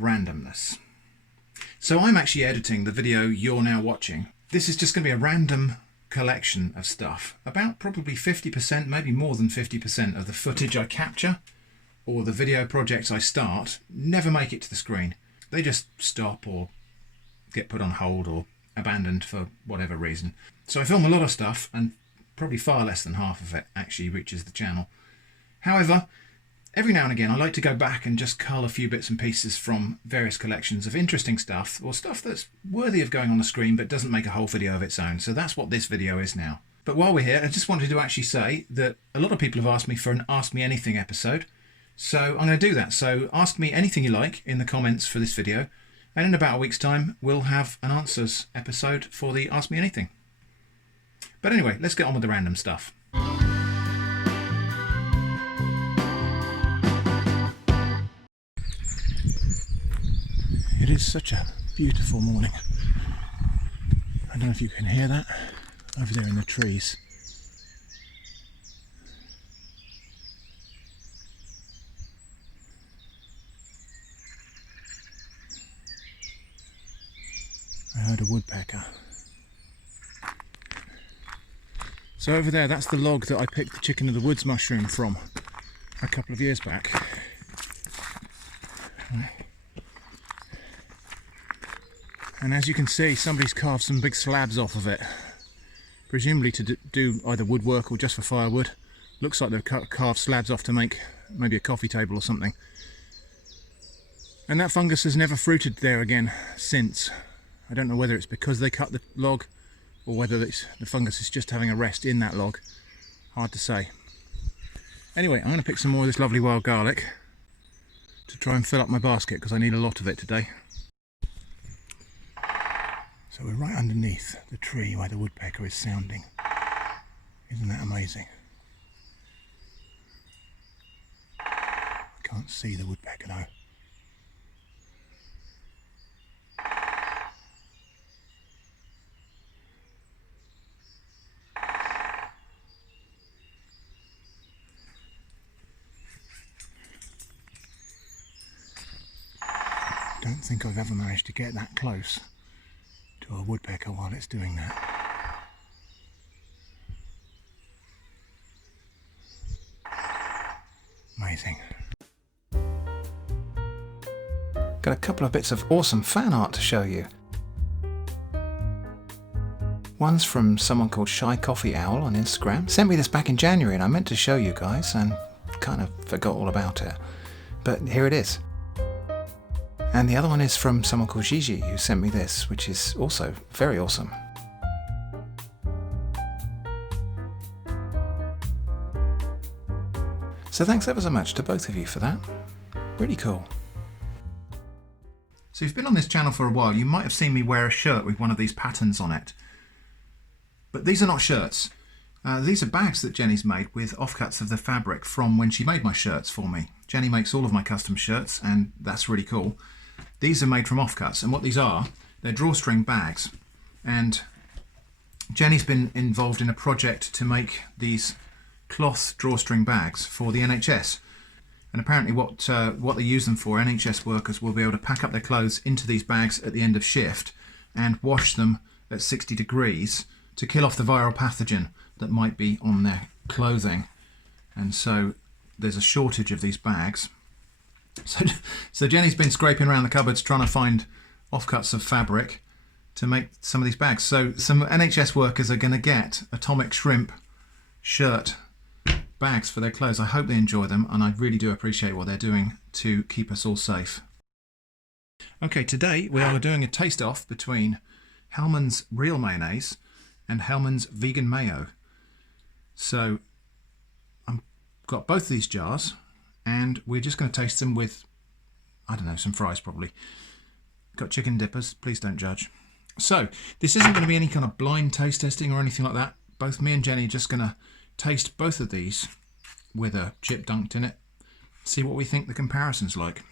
randomness. So I'm actually editing the video you're now watching. This is just going to be a random collection of stuff. About probably 50%, maybe more than 50% of the footage I capture or the video projects I start never make it to the screen. They just stop or get put on hold or abandoned for whatever reason. So I film a lot of stuff and probably far less than half of it actually reaches the channel. However, every now and again I like to go back and just cull a few bits and pieces from various collections of interesting stuff, or stuff that's worthy of going on the screen but doesn't make a whole video of its own. So that's what this video is now. But while we're here, I just wanted to actually say that a lot of people have asked me for an Ask Me Anything episode. So I'm going to do that. So ask me anything you like in the comments for this video. And in about a week's time, we'll have an answers episode for the Ask Me Anything. But anyway, let's get on with the random stuff. It is such a beautiful morning. I don't know if you can hear that over there in the trees. I heard a woodpecker. So over there, that's the log that I picked the chicken of the woods mushroom from a couple of years back. And as you can see, somebody's carved some big slabs off of it, presumably to do either woodwork or just for firewood. Looks like they've carved slabs off to make maybe a coffee table or something. And that fungus has never fruited there again since. I don't know whether it's because they cut the log or whether the fungus is just having a rest in that log. Hard to say. Anyway, I'm going to pick some more of this lovely wild garlic to try and fill up my basket because I need a lot of it today. So we're right underneath the tree where the woodpecker is sounding. Isn't that amazing? I can't see the woodpecker though. I don't think I've ever managed to get that close to a woodpecker while it's doing that. Amazing. Got a couple of bits of awesome fan art to show you. One's from someone called Shy Coffee Owl on Instagram. Sent me this back in January and I meant to show you guys and kind of forgot all about it. But here it is. And the other one is from someone called Gigi who sent me this, which is also very awesome. So thanks ever so much to both of you for that. Really cool. So if you've been on this channel for a while, you might have seen me wear a shirt with one of these patterns on it. But these are not shirts. These are bags that Jenny's made with offcuts of the fabric from when she made my shirts for me. Jenny makes all of my custom shirts and that's really cool. These are made from offcuts, and what these are, they're drawstring bags. And Jenny's been involved in a project to make these cloth drawstring bags for the NHS. And apparently what they use them for, NHS workers will be able to pack up their clothes into these bags at the end of shift and wash them at 60 degrees to kill off the viral pathogen that might be on clothing, and so there's a shortage of these bags. So Jenny's been scraping around the cupboards trying to find offcuts of fabric to make some of these bags. So some NHS workers are going to get atomic shrimp shirt bags for their clothes. I hope they enjoy them, and I really do appreciate what they're doing to keep us all safe. Okay, today we are doing a taste off between Hellmann's real mayonnaise and Hellmann's vegan mayo. So I've got both of these jars and we're just going to taste them with, I don't know, some fries probably. Got chicken dippers, please don't judge. So this isn't going to be any kind of blind taste testing or anything like that. Both me and Jenny are just going to taste both of these with a chip dunked in it, see what we think the comparison's like.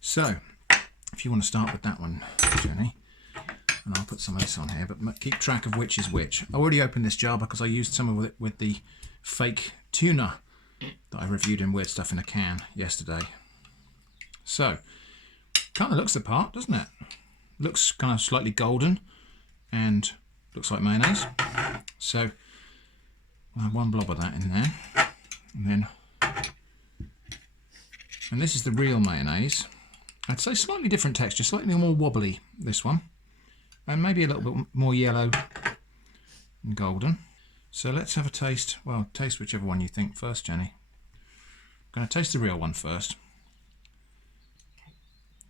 So if you want to start with that one, Jenny, and I'll put some of this on here, but keep track of which is which. I already opened this jar because I used some of it with the fake tuna that I reviewed in Weird Stuff in a Can yesterday. So, kind of looks the part, doesn't it? Looks kind of slightly golden and looks like mayonnaise. So, I'll have one blob of that in there. And this is the real mayonnaise. I'd say slightly different texture, slightly more wobbly, this one. And maybe a little bit more yellow and golden. So let's have a taste. Well, taste whichever one you think first, Jenny. I'm going to taste the real one first.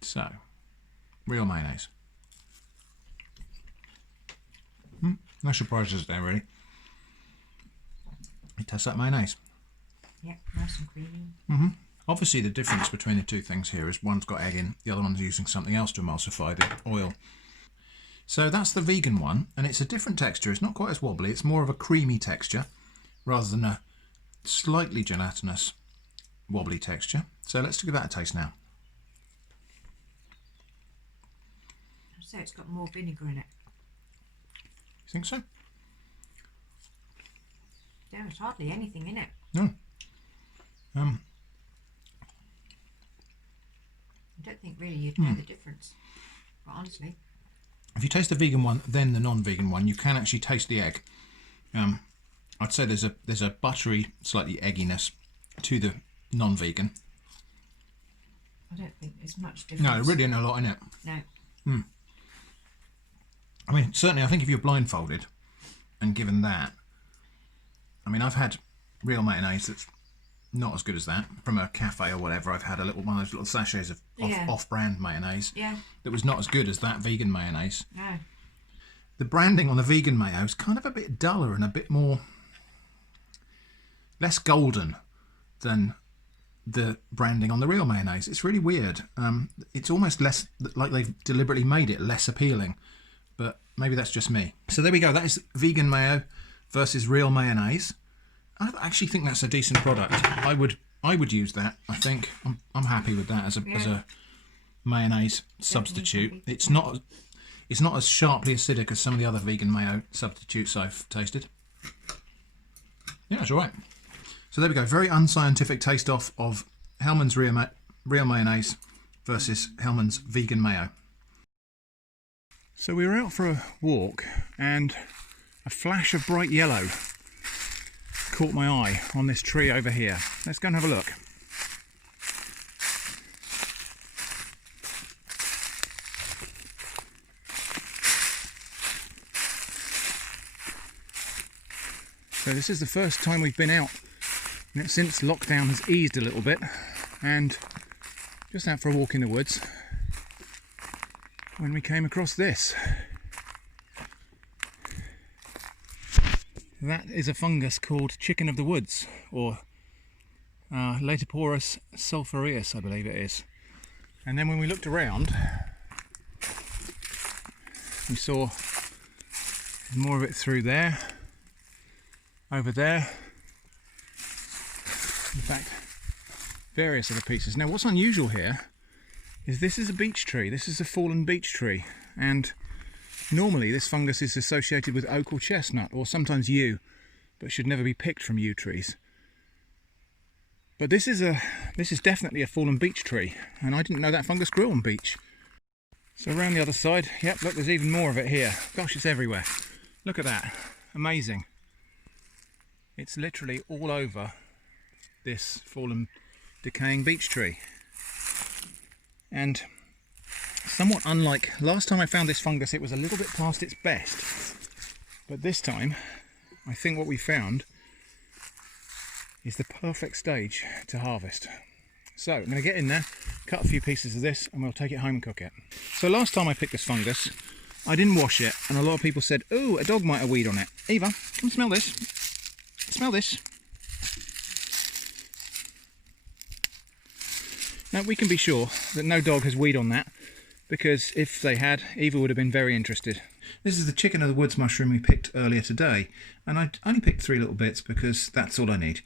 So, real mayonnaise. No surprises there, really. It tastes like mayonnaise. Yeah, nice and creamy. Obviously, the difference between the two things here is one's got egg in, the other one's using something else to emulsify the oil. So that's the vegan one, and it's a different texture. It's not quite as wobbly. It's more of a creamy texture rather than a slightly gelatinous wobbly texture. So let's give that a taste now. I'd say it's got more vinegar in it. You think so? There's hardly anything in it. No. I don't think really you'd know the difference, but honestly. If you taste the vegan one, then the non-vegan one, you can actually taste the egg. I'd say there's a buttery, slightly egginess to the non-vegan. I don't think there's much difference. No, there really isn't a lot in it. No. I mean, certainly, I think if you're blindfolded and given that, I mean, I've had real mayonnaise that's not as good as that from a cafe or whatever. I've had one of those little sachets of off-brand mayonnaise that was not as good as that vegan mayonnaise. No. The branding on the vegan mayo is kind of a bit duller and a bit more less golden than the branding on the real mayonnaise. It's really weird. It's almost less like they've deliberately made it less appealing, but maybe that's just me. So there we go. That is vegan mayo versus real mayonnaise. I actually think that's a decent product. I would use that. I think I'm happy with that as a mayonnaise substitute. It's not as sharply acidic as some of the other vegan mayo substitutes I've tasted. Yeah, it's all right. So there we go. Very unscientific taste off of Hellmann's real mayonnaise versus Hellmann's vegan mayo. So we were out for a walk and a flash of bright yellow caught my eye on this tree over here. Let's go and have a look. So this is the first time we've been out since lockdown has eased a little bit, and just out for a walk in the woods when we came across this. That is a fungus called chicken of the woods, or Laetoporus sulphureus, I believe it is. And then when we looked around, we saw more of it through there, over there, in fact various other pieces. Now what's unusual here is this is a beech tree. This is a fallen beech tree, and normally this fungus is associated with oak or chestnut, or sometimes yew, but should never be picked from yew trees. But this is definitely a fallen beech tree, and I didn't know that fungus grew on beech. So around the other side, yep, look, there's even more of it here. Gosh, it's everywhere. Look at that, amazing. It's literally all over this fallen, decaying beech tree. And somewhat unlike last time I found this fungus, it was a little bit past its best, but this time I think what we found is the perfect stage to harvest. So I'm going to get in there, cut a few pieces of this, and we'll take it home and cook it. So last time I picked this fungus, I didn't wash it, and a lot of people said, "Ooh, a dog might have weed on it." Eva, come smell this. Smell this. Now we can be sure that no dog has weed on that, because if they had, Eva would have been very interested. This is the chicken of the woods mushroom we picked earlier today, and I only picked 3 little bits because that's all I need.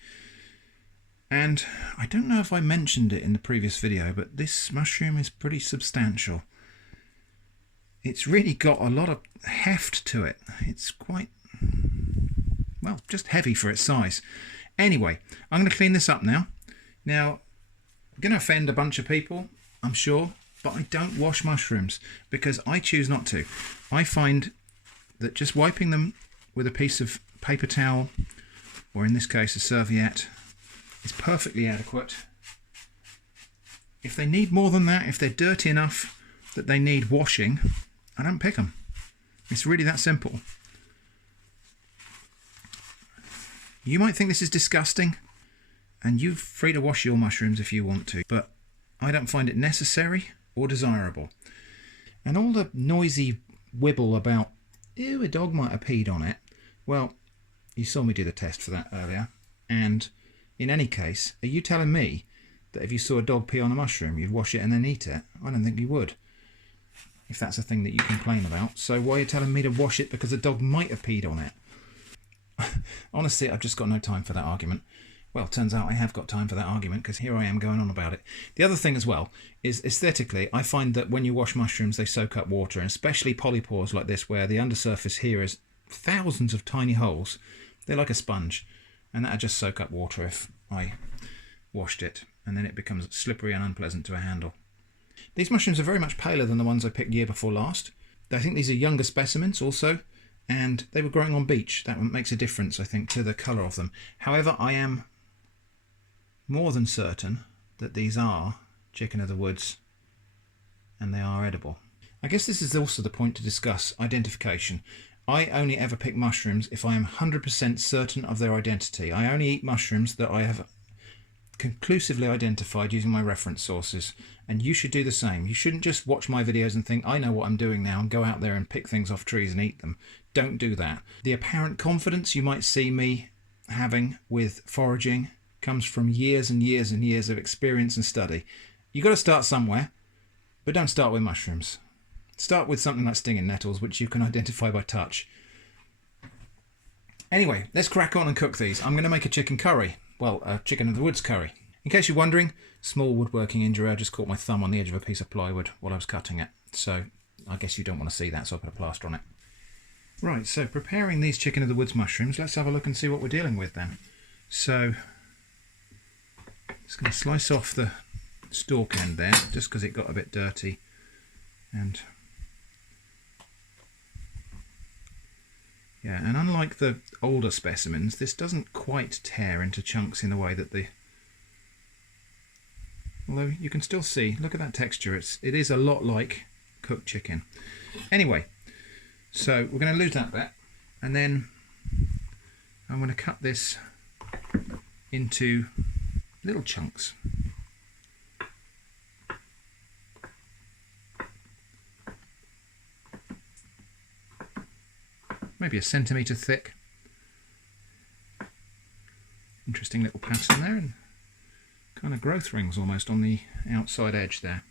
And I don't know if I mentioned it in the previous video, but this mushroom is pretty substantial. It's really got a lot of heft to it. It's quite, well, just heavy for its size. Anyway, I'm going to clean this up now. Now, I'm going to offend a bunch of people. I'm sure, but I don't wash mushrooms because I choose not to. I find that just wiping them with a piece of paper towel, or in this case a serviette, is perfectly adequate. If they need more than that, if they're dirty enough that they need washing, I don't pick them. It's really that simple. You might think this is disgusting, and you're free to wash your mushrooms if you want to, but I don't find it necessary or desirable. And all the noisy wibble about, ew, a dog might have peed on it. Well, you saw me do the test for that earlier, and in any case, are you telling me that if you saw a dog pee on a mushroom, you'd wash it and then eat it? I don't think you would, if that's a thing that you complain about. So why are you telling me to wash it because a dog might have peed on it? Honestly, I've just got no time for that argument. Well, turns out I have got time for that argument because here I am going on about it. The other thing as well is aesthetically, I find that when you wash mushrooms, they soak up water, and especially polypores like this, where the undersurface here is thousands of tiny holes. They're like a sponge, and that'll just soak up water if I washed it, and then it becomes slippery and unpleasant to handle. These mushrooms are very much paler than the ones I picked year before last. I think these are younger specimens also, and they were growing on beach. That makes a difference, I think, to the colour of them. However, I am more than certain that these are chicken of the woods, and they are edible. I guess this is also the point to discuss identification. I only ever pick mushrooms if I am 100% certain of their identity. I only eat mushrooms that I have conclusively identified using my reference sources, and you should do the same. You shouldn't just watch my videos and think, I know what I'm doing now, and go out there and pick things off trees and eat them. Don't do that. The apparent confidence you might see me having with foraging comes from years and years and years of experience and study. You've got to start somewhere, but don't start with mushrooms. Start with something like stinging nettles, which you can identify by touch. Anyway, let's crack on and cook these. I'm going to make a chicken curry. Well, a chicken of the woods curry. In case you're wondering, small woodworking injury. I just caught my thumb on the edge of a piece of plywood while I was cutting it. So I guess you don't want to see that, so I put a plaster on it. Right, so preparing these chicken of the woods mushrooms, let's have a look and see what we're dealing with then. So, just going to slice off the stalk end there, just because it got a bit dirty. And yeah, and unlike the older specimens, this doesn't quite tear into chunks in the way that the... Although you can still see, look at that texture, it is a lot like cooked chicken. Anyway, so we're going to lose that bit, and then I'm going to cut this into little chunks. Maybe a centimetre thick. Interesting little pattern there, and kind of growth rings almost on the outside edge there.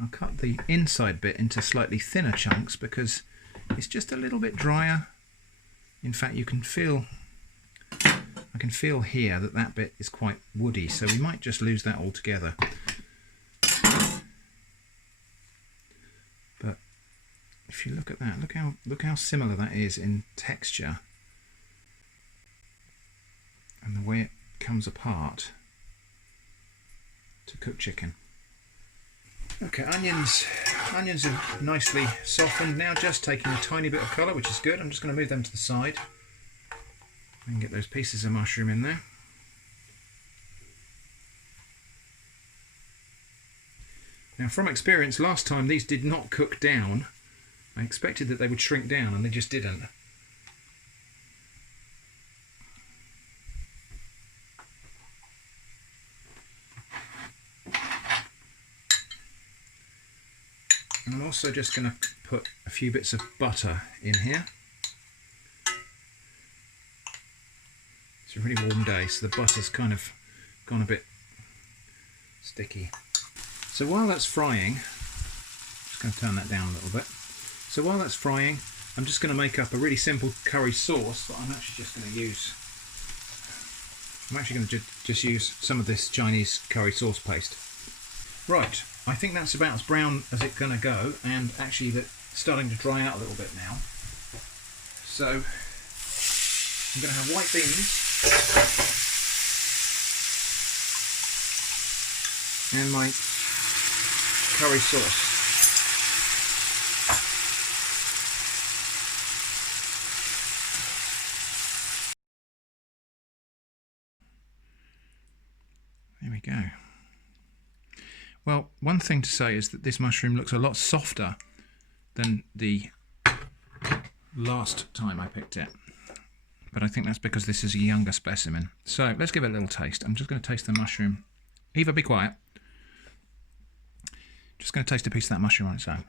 I'll cut the inside bit into slightly thinner chunks because it's just a little bit drier. In fact, I can feel here that that bit is quite woody, so we might just lose that altogether. But if you look at that, look how similar that is in texture and the way it comes apart to cooked chicken. Okay, onions are nicely softened now, just taking a tiny bit of colour, which is good. I'm just going to move them to the side and get those pieces of mushroom in there. Now, from experience, last time these did not cook down. I expected that they would shrink down, and they just didn't. And I'm also just going to put a few bits of butter in here. It's a really warm day, so the butter's kind of gone a bit sticky. So while that's frying, I'm just going to turn that down a little bit. So while that's frying, I'm just going to make up a really simple curry sauce that I'm actually just going to use. I'm actually going to just use some of this Chinese curry sauce paste. Right, I think that's about as brown as it's going to go, and actually that's starting to dry out a little bit now. So I'm going to have white beans and my curry sauce. There we go. Well, one thing to say is that this mushroom looks a lot softer than the last time I picked it. But I think that's because this is a younger specimen. So let's give it a little taste. I'm just going to taste the mushroom. Eva, be quiet. Just going to taste a piece of that mushroom on its own.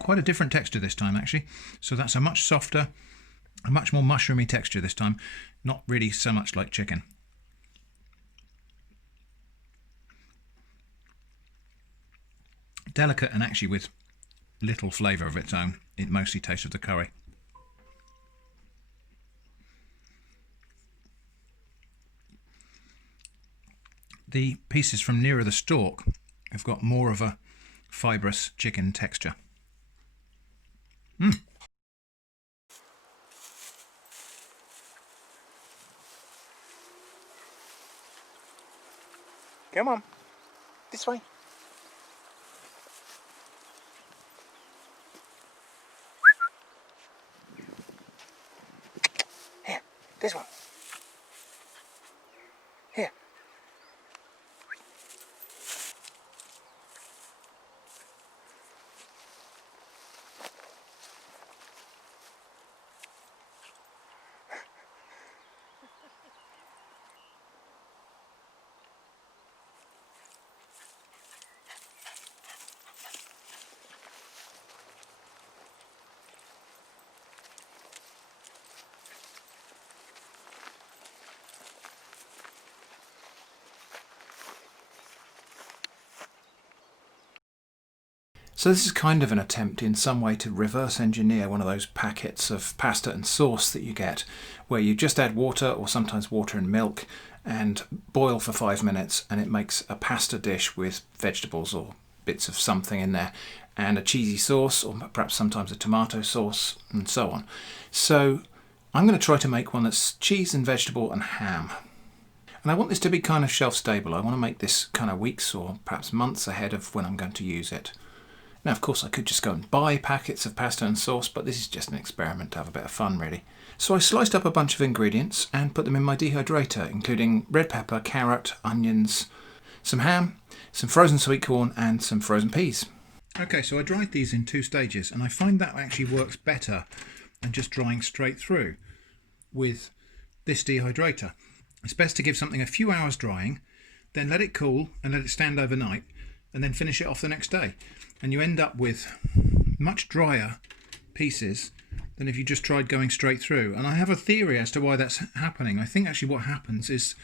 Quite a different texture this time, actually. So that's a much softer, a much more mushroomy texture this time. Not really so much like chicken. Delicate and actually with little flavour of its own. It mostly tastes of the curry. The pieces from nearer the stalk have got more of a fibrous chicken texture. Come on, this way. Here, this one. Here. So this is kind of an attempt in some way to reverse engineer one of those packets of pasta and sauce that you get, where you just add water or sometimes water and milk and boil for 5 minutes, and it makes a pasta dish with vegetables or bits of something in there and a cheesy sauce, or perhaps sometimes a tomato sauce, and so on. So I'm going to try to make one that's cheese and vegetable and ham. And I want this to be kind of shelf stable. I want to make this kind of weeks or perhaps months ahead of when I'm going to use it. Now, of course, I could just go and buy packets of pasta and sauce, but this is just an experiment to have a bit of fun, really. So I sliced up a bunch of ingredients and put them in my dehydrator, including red pepper, carrot, onions, some ham, some frozen sweet corn, and some frozen peas. Okay, so I dried these in 2 stages, and I find that actually works better than just drying straight through with this dehydrator. It's best to give something a few hours drying, then let it cool and let it stand overnight, and then finish it off the next day. And you end up with much drier pieces than if you just tried going straight through. And I have a theory as to why that's happening. I think actually what happens is,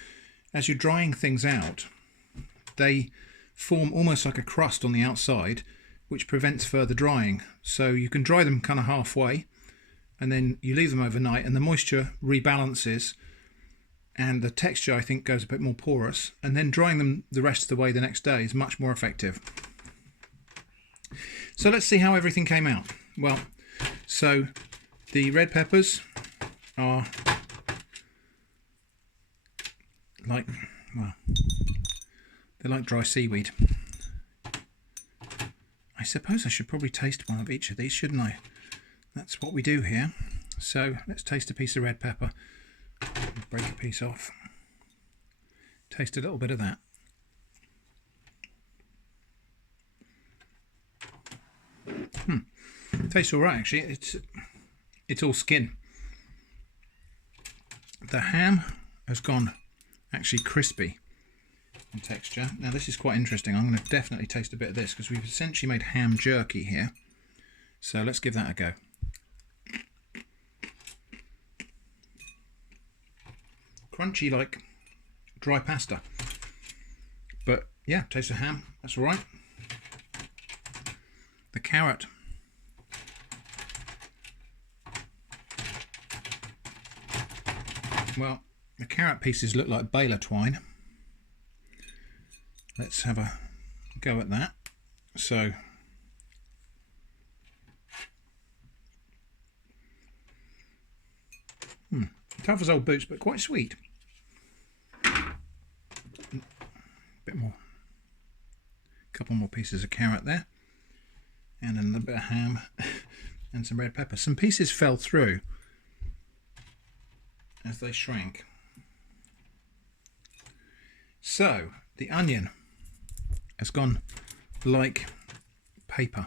as you're drying things out, they form almost like a crust on the outside, which prevents further drying. So you can dry them kind of halfway, and then you leave them overnight, and the moisture rebalances, and the texture, I think, goes a bit more porous. And then drying them the rest of the way the next day is much more effective. So let's see how everything came out. Well, so the red peppers are like, well, they're like dry seaweed. I suppose I should probably taste one of each of these, shouldn't I? That's what we do here. So let's taste a piece of red pepper. Break a piece off. Taste a little bit of that. Tastes all right, actually. It's all skin. The ham has gone actually crispy in texture. Now this is quite interesting. I'm going to definitely taste a bit of this because we've essentially made ham jerky here. So let's give that a go. Crunchy like dry pasta. But yeah, taste of ham. That's all right. The carrot. Well, the carrot pieces look like baler twine. Let's have a go at that. So Tough as old boots, but quite sweet. Bit more. A couple more pieces of carrot there. And a little bit of ham and some red pepper. Some pieces fell through as they shrank. So, the onion has gone like paper.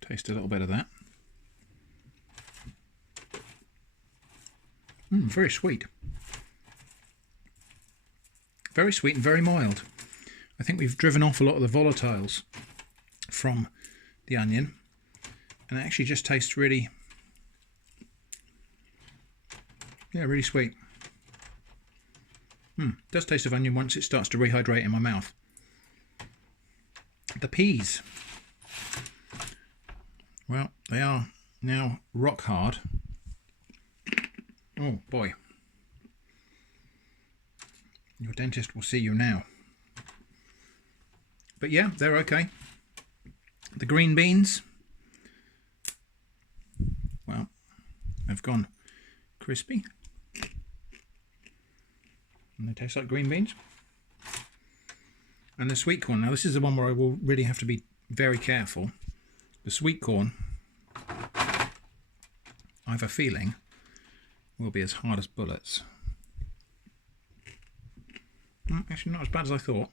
Taste a little bit of that. Very sweet. Very sweet and very mild. I think we've driven off a lot of the volatiles from the onion, and it actually just tastes really, really sweet. Does taste of onion once it starts to rehydrate in my mouth. The peas, well, they are now rock hard. Oh boy, your dentist will see you now. But yeah, they're okay. The green beans, well, they've gone crispy. And they taste like green beans. And the sweet corn, now this is the one where I will really have to be very careful. The sweet corn, I have a feeling, will be as hard as bullets. Actually, not as bad as I thought.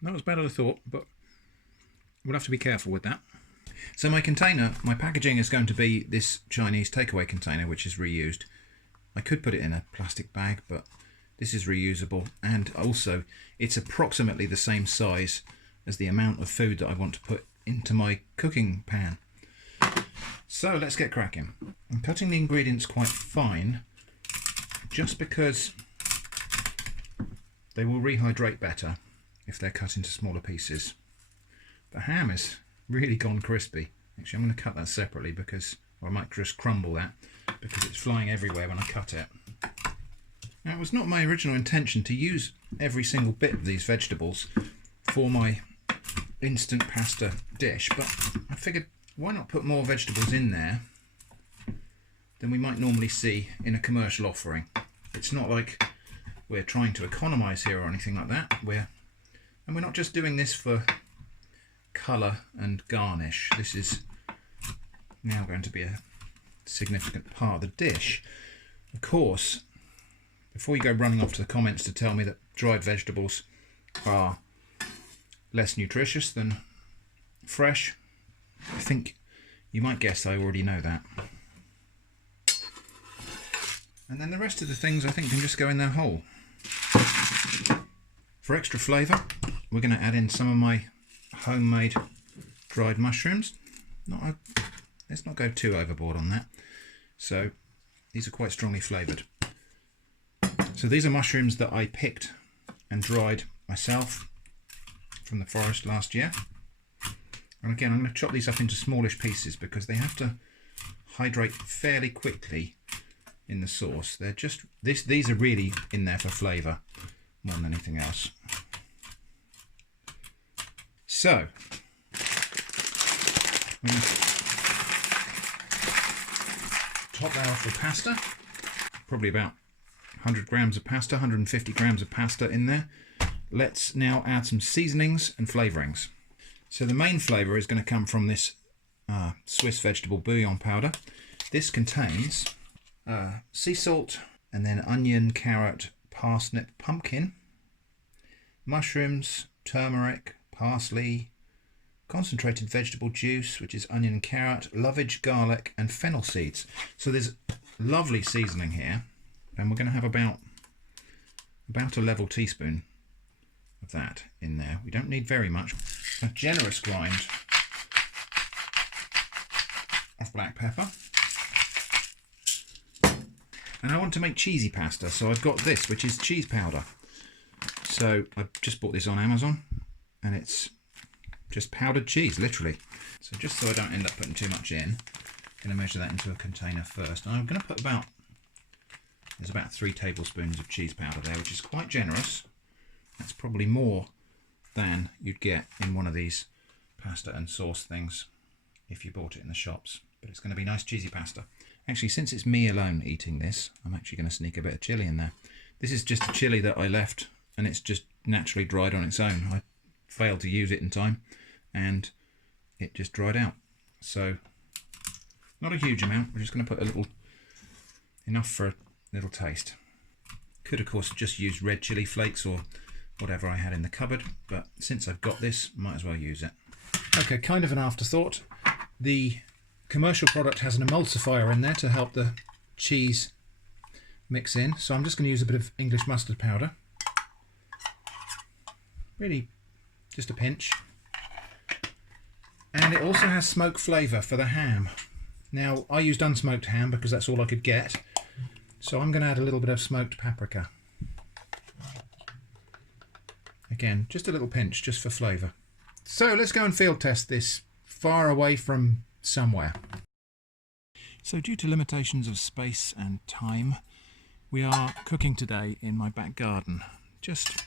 Not as bad as I thought, but we'll have to be careful with that. So my container, my packaging is going to be this Chinese takeaway container, which is reused. I could put it in a plastic bag, but this is reusable, and also it's approximately the same size as the amount of food that I want to put into my cooking pan. So let's get cracking. I'm cutting the ingredients quite fine, just because they will rehydrate better if they're cut into smaller pieces. The ham is really gone crispy. Actually, I'm going to cut that separately because, or I might just crumble that because it's flying everywhere when I cut it. Now, it was not my original intention to use every single bit of these vegetables for my instant pasta dish, but I figured why not put more vegetables in there than we might normally see in a commercial offering. It's not like we're trying to economize here or anything like that. We're not just doing this for colour and garnish. This is now going to be a significant part of the dish. Of course, before you go running off to the comments to tell me that dried vegetables are less nutritious than fresh, I think you might guess I already know that. And then the rest of the things I think can just go in there whole. For extra flavour, we're going to add in some of my homemade dried mushrooms. Let's not go too overboard on that. So these are quite strongly flavoured. So these are mushrooms that I picked and dried myself from the forest last year. And again, I'm going to chop these up into smallish pieces because they have to hydrate fairly quickly in the sauce. They're just these are really in there for flavour more than anything else. So I'm going to top that off with pasta. Probably about 100 grams of pasta, 150 grams of pasta in there. Let's now add some seasonings and flavourings. So the main flavour is going to come from this Swiss vegetable bouillon powder. This contains sea salt and then onion, carrot, parsnip, pumpkin, mushrooms, turmeric, parsley, concentrated vegetable juice, which is onion and carrot, lovage, garlic, and fennel seeds. So there's lovely seasoning here, and we're going to have about a level teaspoon of that in there. We don't need very much. A generous grind of black pepper. And I want to make cheesy pasta, so I've got this, which is cheese powder. So I've just bought this on Amazon, and it's just powdered cheese, literally. So just so I don't end up putting too much in, I'm going to measure that into a container first. And I'm going to put there's about 3 tablespoons of cheese powder there, which is quite generous. That's probably more than you'd get in one of these pasta and sauce things if you bought it in the shops. But it's going to be nice cheesy pasta. Actually, since it's me alone eating this, I'm actually going to sneak a bit of chilli in there. This is just a chilli that I left, and it's just naturally dried on its own. I failed to use it in time, and it just dried out. So, not a huge amount. We're just going to put a little, enough for a little taste. Could, of course, just use red chili flakes or whatever I had in the cupboard, but since I've got this, might as well use it. Okay, kind of an afterthought. The commercial product has an emulsifier in there to help the cheese mix in, so I'm just going to use a bit of English mustard powder. Really, just a pinch. And it also has smoke flavour for the ham. Now, I used unsmoked ham because that's all I could get, so I'm going to add a little bit of smoked paprika. Again, just a little pinch, just for flavour. So let's go and field test this far away from somewhere. So due to limitations of space and time, we are cooking today in my back garden. Just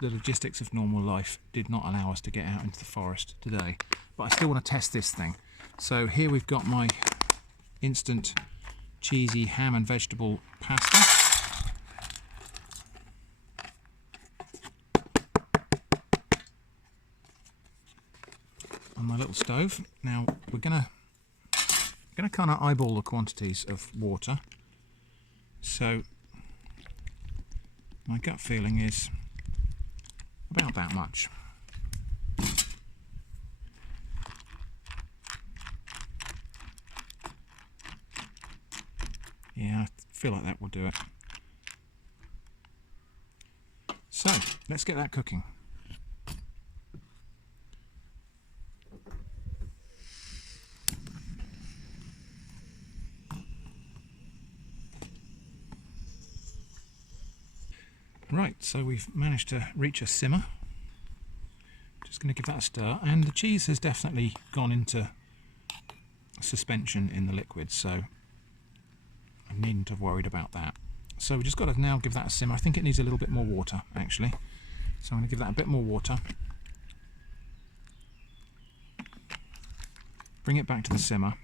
the logistics of normal life did not allow us to get out into the forest today, but I still want to test this thing. So here we've got my instant cheesy ham and vegetable pasta. On my little stove. Now we're gonna kind of eyeball the quantities of water. So my gut feeling is about that much. Yeah, I feel like that will do it. So let's get that cooking. Right, so we've managed to reach a simmer. Just going to give that a stir, and the cheese has definitely gone into suspension in the liquid, so I needn't have worried about that. So we just got to now give that a simmer. I think it needs a little bit more water, actually. So I'm going to give that a bit more water. Bring it back to the simmer,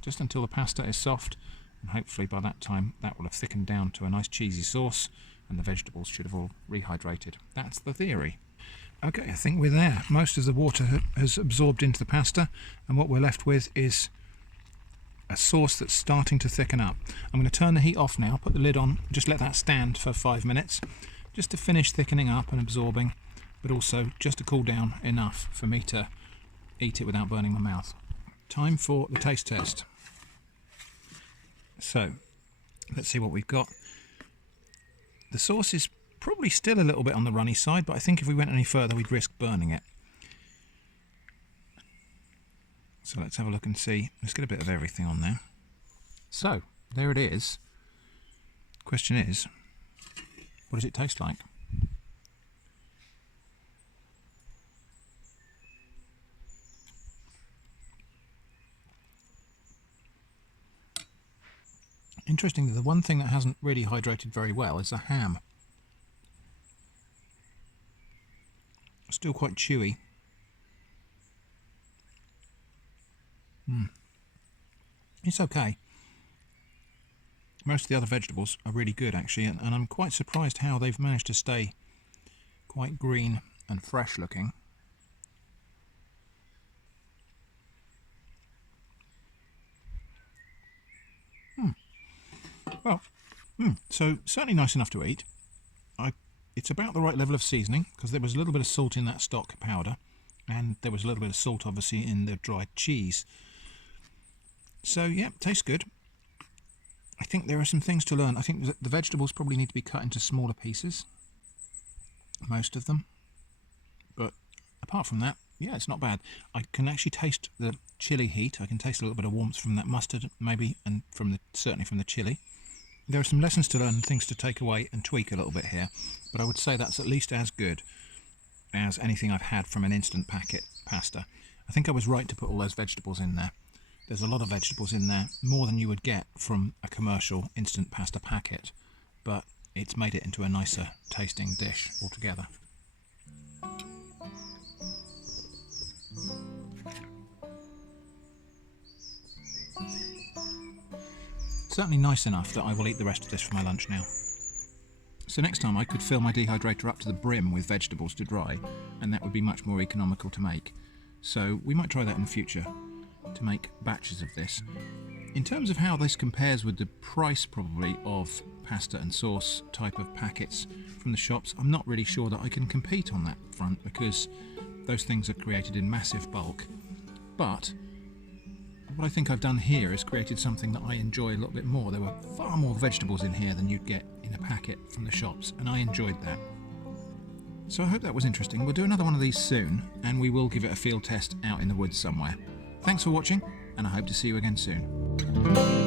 just until the pasta is soft, and hopefully by that time that will have thickened down to a nice cheesy sauce, and the vegetables should have all rehydrated. That's the theory. Okay, I think we're there. Most of the water has absorbed into the pasta, and what we're left with is a sauce that's starting to thicken up. I'm going to turn the heat off now, put the lid on, just let that stand for 5 minutes, just to finish thickening up and absorbing, but also just to cool down enough for me to eat it without burning my mouth. Time for the taste test. So, let's see what we've got. The sauce is probably still a little bit on the runny side, but I think if we went any further we'd risk burning it. So let's have a look and see. Let's get a bit of everything on there. So, there it is. Question is, what does it taste like? Interestingly, the one thing that hasn't really hydrated very well is the ham. Still quite chewy. It's okay. Most of the other vegetables are really good actually, and I'm quite surprised how they've managed to stay quite green and fresh looking. Well, so certainly nice enough to eat. It's about the right level of seasoning, because there was a little bit of salt in that stock powder, and there was a little bit of salt obviously in the dried cheese. So yeah, tastes good. I think there are some things to learn. I think the vegetables probably need to be cut into smaller pieces, most of them. But apart from that, yeah, it's not bad. I can actually taste the chili heat. I can taste a little bit of warmth from that mustard, maybe, and certainly from the chili. There are some lessons to learn and things to take away and tweak a little bit here, but I would say that's at least as good as anything I've had from an instant packet pasta. I think I was right to put all those vegetables in there. There's a lot of vegetables in there, more than you would get from a commercial instant pasta packet, but it's made it into a nicer tasting dish altogether. certainly nice enough that I will eat the rest of this for my lunch now. So next time I could fill my dehydrator up to the brim with vegetables to dry, and that would be much more economical to make. So we might try that in the future, to make batches of this. In terms of how this compares with the price probably of pasta and sauce type of packets from the shops, I'm not really sure that I can compete on that front, because those things are created in massive bulk. But what I think I've done here is created something that I enjoy a little bit more. There were far more vegetables in here than you'd get in a packet from the shops, and I enjoyed that. So I hope that was interesting. We'll do another one of these soon, and we will give it a field test out in the woods somewhere. Thanks for watching, and I hope to see you again soon.